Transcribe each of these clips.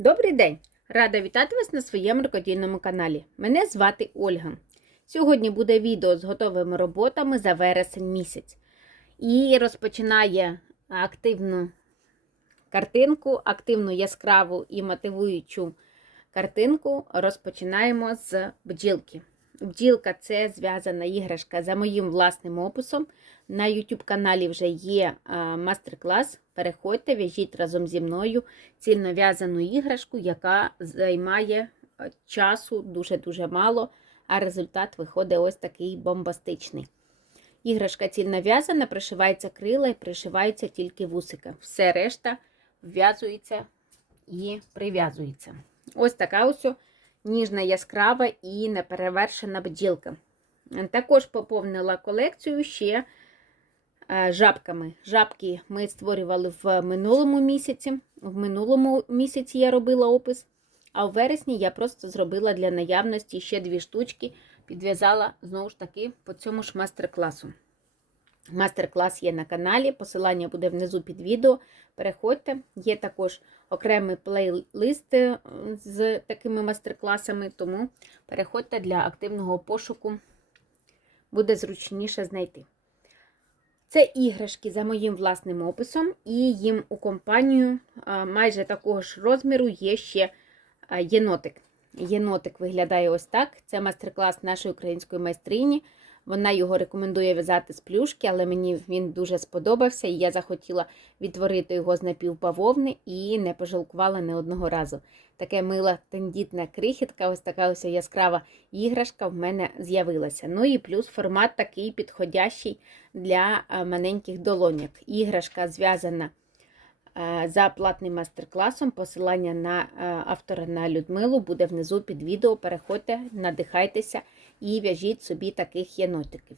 Добрий день! Рада вітати вас на своєму рукодільному каналі. Мене звати Ольга. Сьогодні буде відео з готовими роботами за вересень місяць. І розпочинає активну картинку, активну яскраву і мотивуючу картинку розпочинаємо з бджілки. Бджілка це зв'язана іграшка за моїм власним описом. На YouTube каналі вже є мастер-клас. Переходьте, в'яжіть разом зі мною цільнов'язану іграшку, яка займає часу дуже-дуже мало, а результат виходить ось такий бомбастичний. Іграшка цільнов'язана, пришивається крила і пришиваються тільки вусика. Все решта вв'язується і прив'язується. Ось така ось ніжна, яскрава і неперевершена бджілка. Також поповнила колекцію ще е, жабками. Жабки ми створювали в минулому місяці. В минулому місяці я робила опис, а в вересні я просто зробила для наявності ще дві штучки, підв'язала знову ж таки по цьому ж мастер-класу. Мастер-клас є на каналі, посилання буде внизу під відео. Переходьте, є також окремий плейлист е, з такими мастер-класами, тому переходьте для активного пошуку, буде зручніше знайти. Це іграшки за моїм власним описом, і їм у компанію майже такого ж розміру є ще єнотик. Єнотик виглядає ось так. Це мастер-клас нашої української майстрині. Вона його рекомендує в'язати з плюшки, але мені він дуже сподобався, і я захотіла відтворити його з напівбавовни і не пожалкувала не одного разу. Таке мила тендітна крихітка, ось така ось яскрава іграшка в мене з'явилася. Ну і плюс формат такий підходящий для маленьких долоняк. Іграшка зв'язана за платним мастер-класом. Посилання на автора на Людмилу буде внизу під відео. Переходьте, надихайтеся і в'яжіть собі таких єнотиків.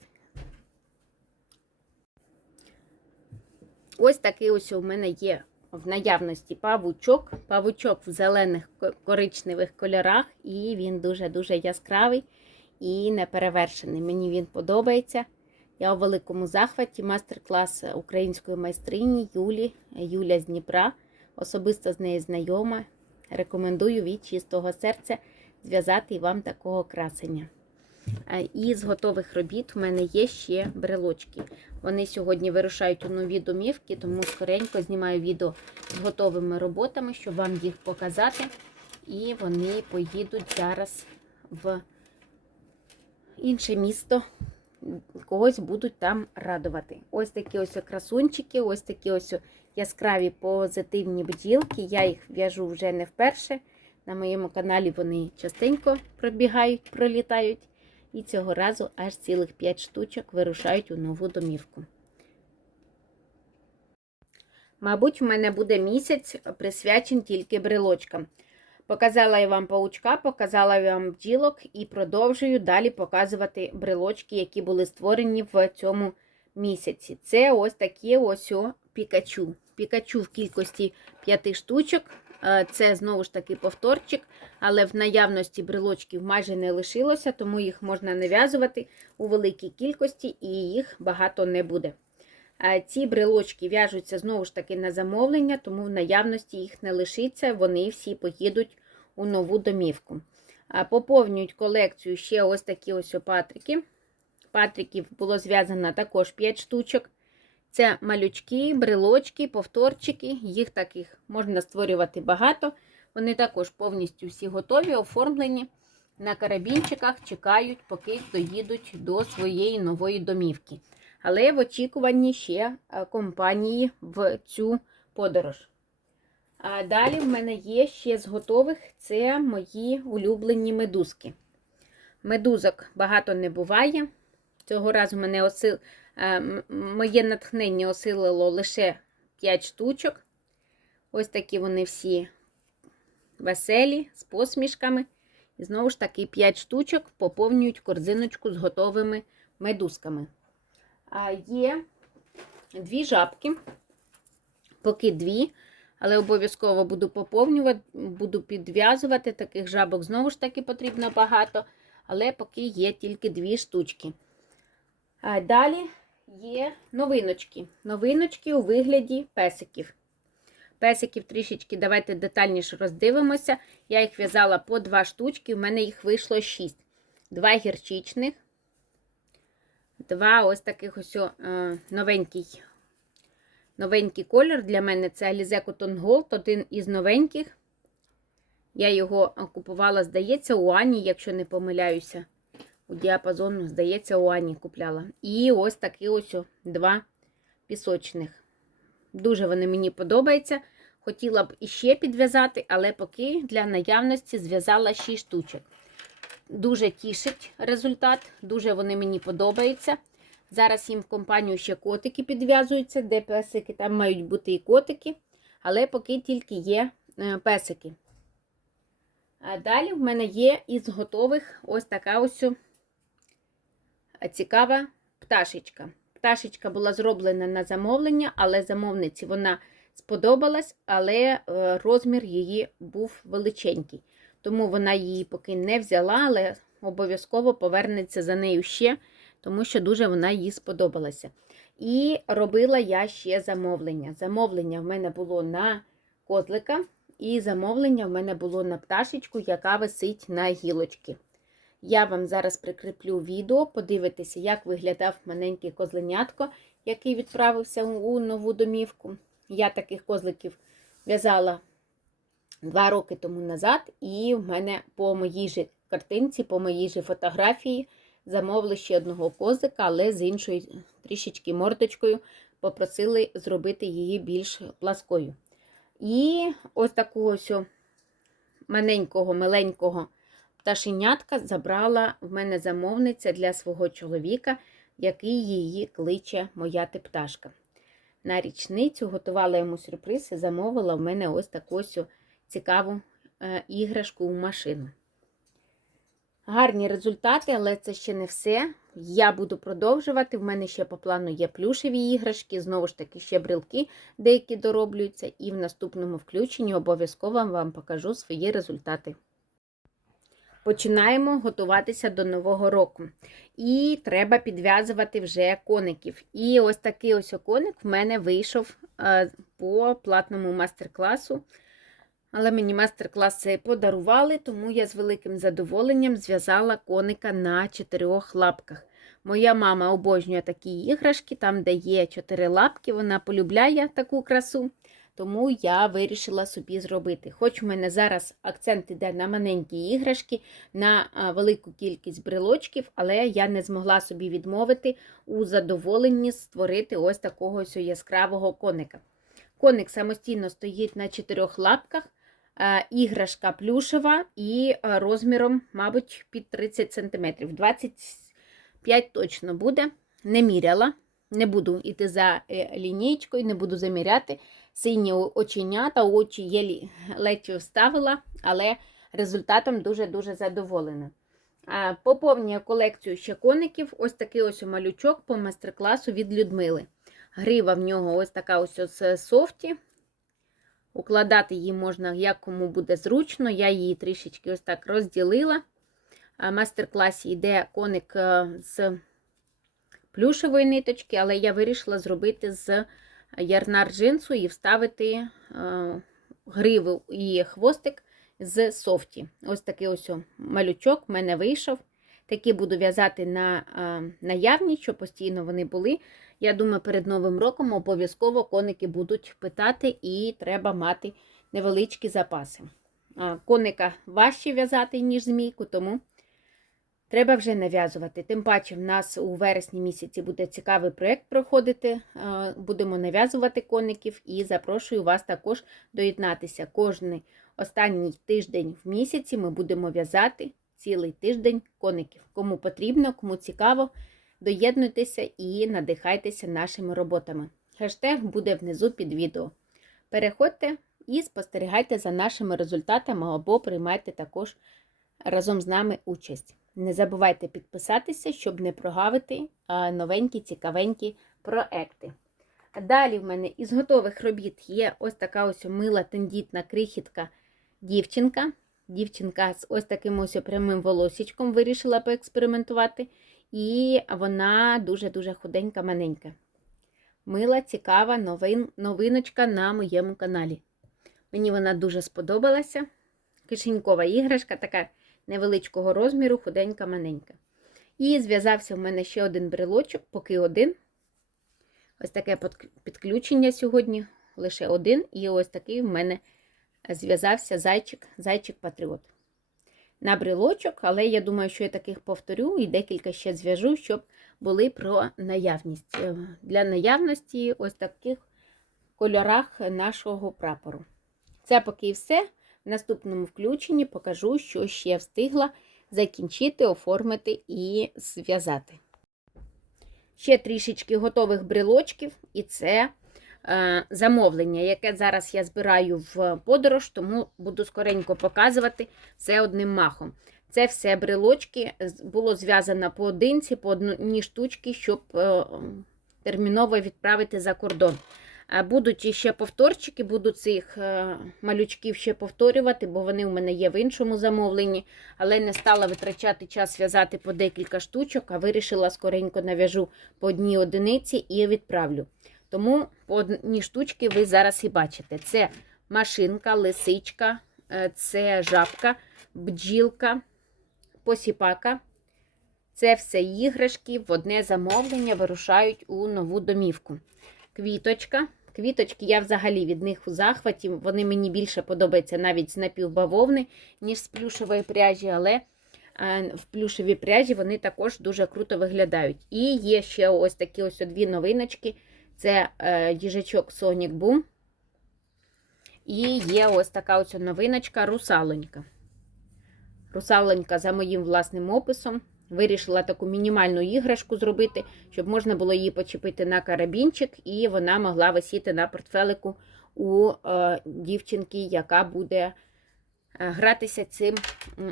Ось такий ось у мене є в наявності павучок. Павучок в зелених коричневих кольорах, і він дуже-дуже яскравий і неперевершений. Мені він подобається. Я у великому захваті мастер-клас української майстрині Юлі, Юля з Дніпра. Особисто з нею знайома. Рекомендую від чистого серця зв'язати вам такого красення. І з готових робіт у мене є ще брелочки. Вони сьогодні вирушають у нові домівки, тому скоренько знімаю відео з готовими роботами, щоб вам їх показати. І вони поїдуть зараз в інше місто. Когось будуть там радувати. Ось такі ось красунчики, ось такі ось яскраві позитивні бджілки. Я їх в'яжу вже не вперше. На моєму каналі вони частенько пробігають, пролітають. І цього разу аж цілих 5 штучок вирушають у нову домівку. Мабуть, у мене буде місяць присвячений тільки брелочкам. Показала я вам паучка, показала я вам бджілок і продовжую далі показувати брелочки, які були створені в цьому місяці. Це ось такі ось о пікачу. Пікачу в кількості 5 штучок. Це знову ж таки повторчик, але в наявності брелочків майже не лишилося, тому їх можна нав'язувати у великій кількості і їх багато не буде. Ці брелочки в'яжуться знову ж таки на замовлення, тому в наявності їх не лишиться, вони всі поїдуть у нову домівку. Поповнюють колекцію ще ось такі ось патрики. Патриків було зв'язано також 5 штучок. Це малючки, брелочки, повторчики, їх таких можна створювати багато. Вони також повністю всі готові, оформлені на карабінчиках, чекають, поки доїдуть до своєї нової домівки. Але в очікуванні ще компанії в цю подорож. А далі в мене є ще з готових це мої улюблені медузки. Медузок багато не буває. Цього разу мене. Моє натхнення осилило лише 5 штучок. Ось такі вони всі веселі, з посмішками. І знову ж таки 5 штучок поповнюють корзиночку з готовими медузками. А Є дві жабки, поки дві, але обов'язково буду поповнювати, буду підв'язувати. Таких жабок знову ж таки потрібно багато, але поки є тільки дві штучки. А Далі є новиночки. Новиночки у вигляді песиків. Песиків трішечки давайте детальніше роздивимося. Я їх в'язала по два штучки, в мене їх вийшло 6. Два гірчичних, два ось таких ось о, е, новенький, новенький колір для мене це Alize Cotton Gold, один із новеньких. Я його купувала, здається, у Ані, якщо не помиляюся. У діапазону, здається, у Ані купляла. І ось такі ось два пісочних. Дуже вони мені подобаються. Хотіла б іще підв'язати, але поки для наявності зв'язала 6 штучок. Дуже тішить результат, дуже вони мені подобаються. Зараз їм в компанію ще котики підв'язуються, де песики, там мають бути і котики, але поки тільки є е, песики. А далі в мене є із готових ось така ось цікава пташечка. Пташечка була зроблена на замовлення, але замовниці вона сподобалась, але е, розмір її був величенький. Тому вона її поки не взяла, але обов'язково повернеться за нею ще, тому що дуже вона їй сподобалася. І робила я ще замовлення. Замовлення в мене було на козлика, і замовлення в мене було на пташечку, яка висить на гілочці. Я вам зараз прикріплю відео, подивитися, як виглядав маленький козленятко, який відправився у нову домівку. Я таких козликів в'язала два роки тому назад, і в мене по моїй же картинці, по моїй же фотографії замовили ще одного козика, але з іншою трішечки мордочкою попросили зробити її більш пласкою. І ось такого ось маленького, миленького пташенятка забрала в мене замовниця для свого чоловіка, який її кличе моя ти пташка. На річницю готувала йому сюрприз і замовила в мене ось таку ось цікаву е, іграшку у машину. Гарні результати, але це ще не все. Я буду продовжувати. В мене ще по плану є плюшеві іграшки, знову ж таки, ще брелки деякі дороблюються, і в наступному включенні обов'язково вам покажу свої результати. Починаємо готуватися до Нового року. І треба підв'язувати вже коників. І ось такий ось коник в мене вийшов е, по платному мастер-класу. Але мені мастер-клас цей подарували, тому я з великим задоволенням зв'язала коника на чотирьох лапках. Моя мама обожнює такі іграшки, там, де є чотири лапки, вона полюбляє таку красу. Тому я вирішила собі зробити. Хоч у мене зараз акцент іде на маленькі іграшки, на велику кількість брелочків, але я не змогла собі відмовити у задоволенні створити ось такого ось яскравого коника. Коник самостійно стоїть на чотирьох лапках, іграшка плюшева і розміром, мабуть, під 30 см. 25 точно буде. Не міряла, не буду йти за е, лінійкою, не буду заміряти сині оченята, очі є ледь вставила, але результатом дуже-дуже задоволена. Поповнює колекцію ще коників, ось такий ось малючок по майстер-класу від Людмили. Грива в нього ось така ось з софті. Укладати її можна, як кому буде зручно. Я її трішечки ось так розділила. В майстер-класі йде коник е, з плюшевої ниточки, але я вирішила зробити з ярнар джинсу і вставити е, гриву і хвостик з софті. Ось такий ось малючок в мене вийшов. Такі буду в'язати на е, наявність, щоб постійно вони були. Я думаю, перед Новим роком обов'язково коники будуть питати, і треба мати невеличкі запаси. Коника важче в'язати, ніж змійку, тому Треба вже нав'язувати. Тим паче, в нас у вересні місяці буде цікавий проєкт проходити. Е, будемо нав'язувати коників і запрошую вас також доєднатися. Кожний останній тиждень в місяці ми будемо в'язати цілий тиждень коників. Кому потрібно, кому цікаво, доєднуйтеся і надихайтеся нашими роботами. Хештег буде внизу під відео. Переходьте і спостерігайте за нашими результатами або приймайте також разом з нами участь. Не забувайте підписатися, щоб не прогавити новенькі, цікавенькі проекти. Далі в мене із готових робіт є ось така ось мила тендітна крихітка дівчинка. Дівчинка з ось таким ось прямим волосічком вирішила поекспериментувати. І вона дуже-дуже худенька, маленька. Мила, цікава новин, новиночка на моєму каналі. Мені вона дуже сподобалася. Кишенькова іграшка, така невеличкого розміру, худенька, маленька. І зв'язався в мене ще один брелочок, поки один. Ось таке підключення сьогодні, лише один. І ось такий в мене зв'язався зайчик, зайчик-патріот. На брелочок, але я думаю, що я таких повторю і декілька ще зв'яжу, щоб були про наявність. Е, Для наявності ось таких кольорах нашого прапору. Це поки і все. В наступному включенні покажу, що ще встигла закінчити, оформити і зв'язати. Ще трішечки готових брелочків, і це е, замовлення, яке зараз я збираю в подорож, тому буду скоренько показувати все одним махом. Це все брелочки було зв'язано поодинці, по одній штучці, щоб е, терміново відправити за кордон. А Будуть ще повторчики, буду цих е, малючків ще повторювати, бо вони у мене є в іншому замовленні, але не стала витрачати час в'язати по декілька штучок, а вирішила скоренько нав'яжу по одній одиниці і відправлю. Тому по одній штучці ви зараз і бачите. Це машинка, лисичка, е, це жабка, бджілка, посіпака. Це все іграшки в одне замовлення вирушають у нову домівку. Квіточка. Квіточки я взагалі від них у захваті. Вони мені більше подобаються навіть з напівбавовни, ніж з плюшевої пряжі, але е, в плюшевій пряжі вони також дуже круто виглядають. І є ще ось такі ось дві новиночки. Це е, їжачок Sonic Boom. І є ось така ось новиночка русалонька. Русалонька за моїм власним описом. Вирішила таку мінімальну іграшку зробити, щоб можна було її почепити на карабінчик, і вона могла висіти на портфелику у е, дівчинки, яка буде е, гратися цим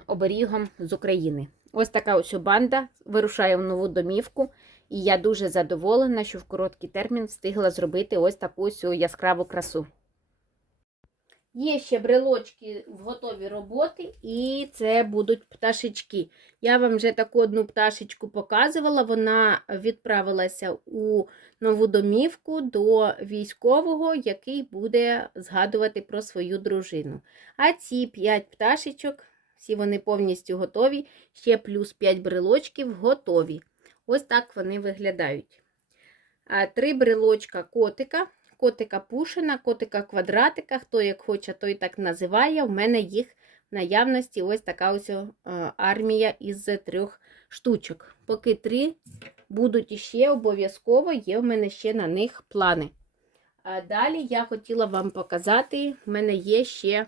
оберігом з України. Ось така ось банда вирушає в нову домівку, і я дуже задоволена, що в короткий термін встигла зробити ось таку ось яскраву красу. Є ще брелочки в готові роботи, і це будуть пташечки. Я вам вже таку одну пташечку показувала. Вона відправилася у нову домівку до військового, який буде згадувати про свою дружину. А ці 5 пташечок, всі вони повністю готові, ще плюс 5 брелочків готові. Ось так вони виглядають. Три брелочка котика котика Пушина, котика квадратика, хто як хоче, той так називає. У мене їх в наявності ось така ось е, армія із трьох штучок. Поки три будуть іще обов'язково, є в мене ще на них плани. А далі я хотіла вам показати, в мене є ще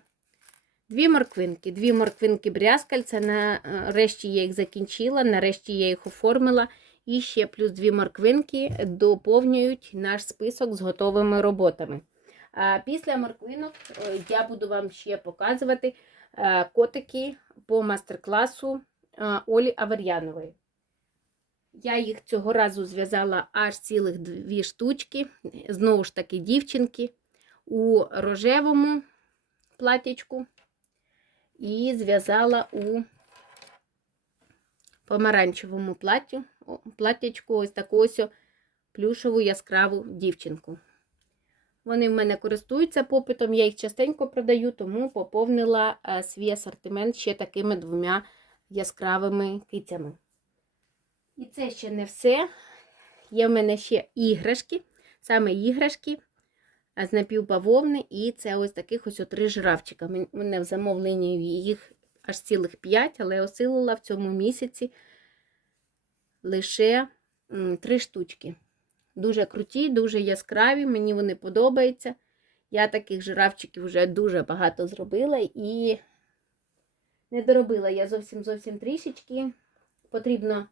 дві морквинки. Дві морквинки брязкальця. Нарешті я їх закінчила, нарешті я їх оформила. І ще плюс дві морквинки доповнюють наш список з готовими роботами. Після морквинок е, я буду вам ще показувати е, котики по мастер-класу е, Олі Авер'янової. Я їх цього разу зв'язала аж цілих дві штучки. Знову ж таки, дівчинки у рожевому платячку і зв'язала у помаранчевому платтю, платтячку, ось таку ось плюшеву яскраву дівчинку. Вони в мене користуються попитом, я їх частенько продаю, тому поповнила е, свій асортимент ще такими двома яскравими кицями. І це ще не все. Є в мене ще іграшки, саме іграшки е, з напівбавовни, і це ось таких ось три жирафчика. Мен- Мене в замовленні їх аж цілих 5, але осилила в цьому місяці лише три штучки. Дуже круті, дуже яскраві, мені вони подобаються. Я таких жирафчиків вже дуже багато зробила і не доробила я зовсім зовсім трішечки. Потрібно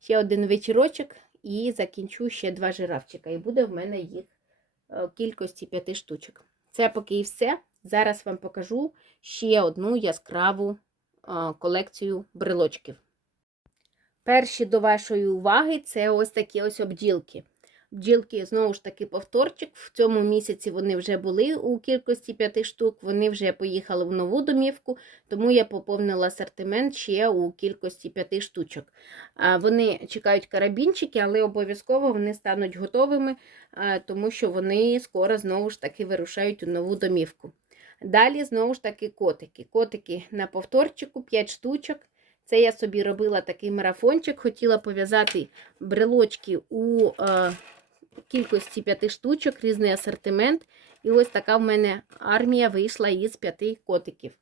ще один вечірочок і закінчу ще два жирафчика. І буде в мене їх е, в кількості п'яти штучок. Це поки і все. Зараз вам покажу ще одну яскраву колекцію брелочків. Перші до вашої уваги це ось такі ось обділки. Бджілки, знову ж таки, повторчик. В цьому місяці вони вже були у кількості 5 штук, вони вже поїхали в нову домівку, тому я поповнила асортимент ще у кількості 5 штучок. Вони чекають карабінчики, але обов'язково вони стануть готовими, тому що вони скоро знову ж таки вирушають у нову домівку. Далі, знову ж таки, котики. Котики на повторчику, 5 штучок. Це я собі робила такий марафончик, хотіла пов'язати брелочки у е, кількості 5 штучок, різний асортимент. І ось така в мене армія вийшла із 5 котиків.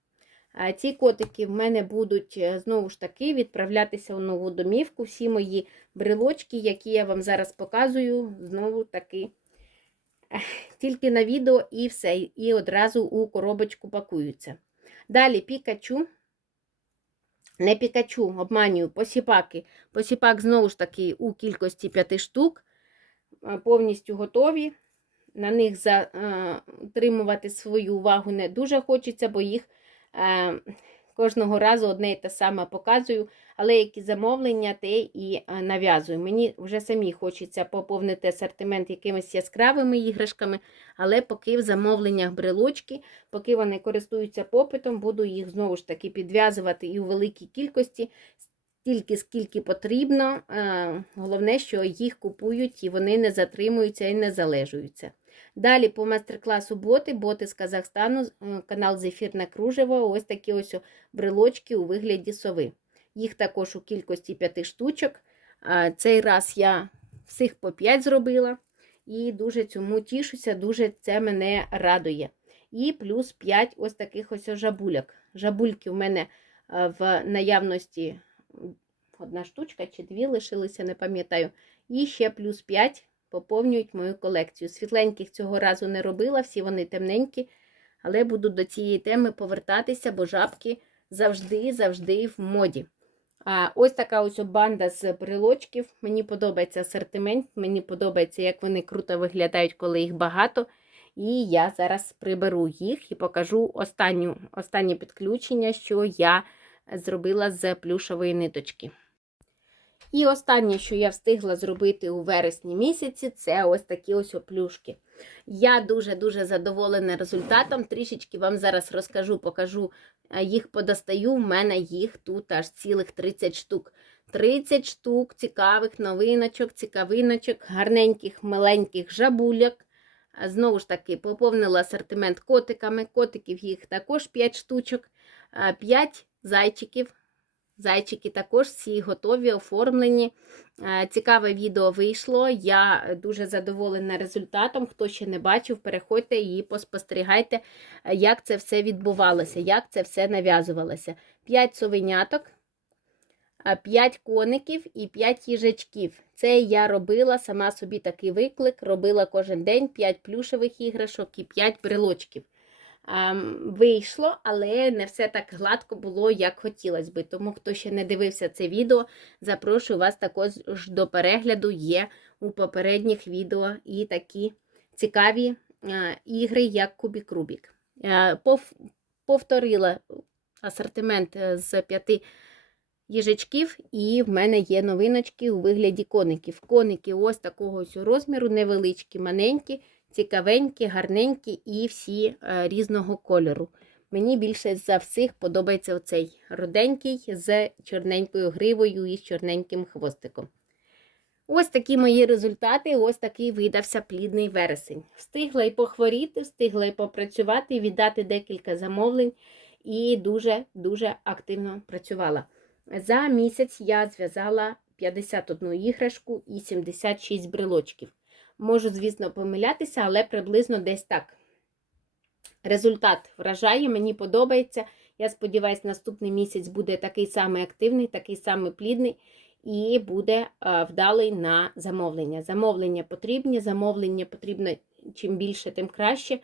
Ці котики в мене будуть е, знову ж таки відправлятися у нову домівку. Всі мої брелочки, які я вам зараз показую, знову таки тільки на відео і все. І одразу у коробочку пакуються. Далі пікачу. Не пікачу, обманюю, посіпаки. Посіпак знову ж таки у кількості 5 штук. Повністю готові. На них затримувати свою увагу не дуже хочеться, бо їх е, кожного разу одне і те саме показую. Але які замовлення, те і е, нав'язую. Мені вже самі хочеться поповнити асортимент якимись яскравими іграшками, але поки в замовленнях брелочки, поки вони користуються попитом, буду їх знову ж таки підв'язувати і у великій кількості, стільки, скільки потрібно. Е, Головне, що їх купують і вони не затримуються і не залежуються. Далі по майстер-класу боти, боти з Казахстану, канал Зефірне Кружево, ось такі ось брелочки у вигляді сови. Їх також у кількості 5 штучок. Цей раз я всіх по 5 зробила. І дуже цьому тішуся, дуже це мене радує. І плюс 5 ось таких ось жабуляк. Жабульки в мене в наявності одна штучка чи дві лишилися, не пам'ятаю. І ще плюс 5 поповнюють мою колекцію. Світленьких цього разу не робила, всі вони темненькі, але буду до цієї теми повертатися, бо жабки завжди-завжди в моді. А ось така ось банда з брелочків. Мені подобається асортимент, мені подобається, як вони круто виглядають, коли їх багато. І я зараз приберу їх і покажу останню, останнє підключення, що я зробила з плюшової ниточки. І останнє, що я встигла зробити у вересні місяці, це ось такі ось оплюшки. Я дуже-дуже задоволена результатом. Трішечки вам зараз розкажу, покажу, е, їх подостаю. У мене їх тут аж цілих 30 штук. 30 штук цікавих новиночок, цікавиночок, гарненьких, миленьких жабуляк. Знову ж таки, поповнила асортимент котиками. Котиків їх також 5 штучок, 5 зайчиків. Зайчики також всі готові, оформлені. Е, Цікаве відео вийшло. Я дуже задоволена результатом. Хто ще не бачив, переходьте і поспостерігайте, е, як це все відбувалося, як це все нав'язувалося. 5 совеняток, 5 коників і 5 їжачків. Це я робила сама собі такий виклик. Робила кожен день 5 плюшевих іграшок і 5 брелочків. Ем, Вийшло, але не все так гладко було, як хотілося би. Тому, хто ще не дивився це відео, запрошую вас також до перегляду. Є у попередніх відео і такі цікаві е, ігри, як Кубік Рубік. Е, пов- Повторила асортимент е, з п'яти їжачків, і в мене є новиночки у вигляді коників. Коники ось такого розміру, невеличкі, маленькі цікавенькі, гарненькі і всі е, різного кольору. Мені більше за всіх подобається оцей руденький з чорненькою гривою і з чорненьким хвостиком. Ось такі мої результати, ось такий видався плідний вересень. Встигла і похворіти, встигла і попрацювати, віддати декілька замовлень і дуже-дуже активно працювала. За місяць я зв'язала 51 іграшку і 76 брелочків. Можу, звісно, помилятися, але приблизно десь так. Результат вражає, мені подобається. Я сподіваюся, наступний місяць буде такий самий активний, такий самий плідний і буде а, вдалий на замовлення. Замовлення потрібні, замовлення потрібно чим більше, тим краще,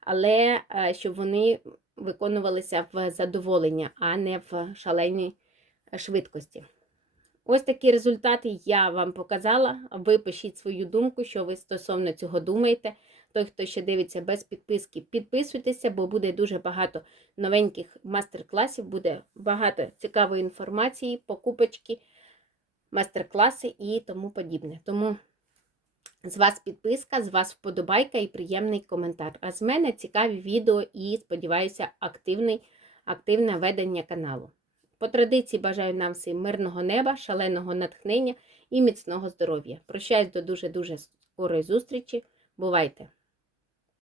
але а, щоб вони виконувалися в задоволення, а не в шаленій швидкості. Ось такі результати я вам показала. Ви пишіть свою думку, що ви стосовно цього думаєте. Той, хто ще дивиться без підписки, підписуйтеся, бо буде дуже багато новеньких мастер-класів, буде багато цікавої інформації, покупочки, мастер-класи і тому подібне. Тому з вас підписка, з вас вподобайка і приємний коментар. А з мене цікаві відео і, сподіваюся, активний, активне ведення каналу. По традиції бажаю нам всім мирного неба, шаленого натхнення і міцного здоров'я. Прощаюсь до дуже-дуже скорої зустрічі. Бувайте!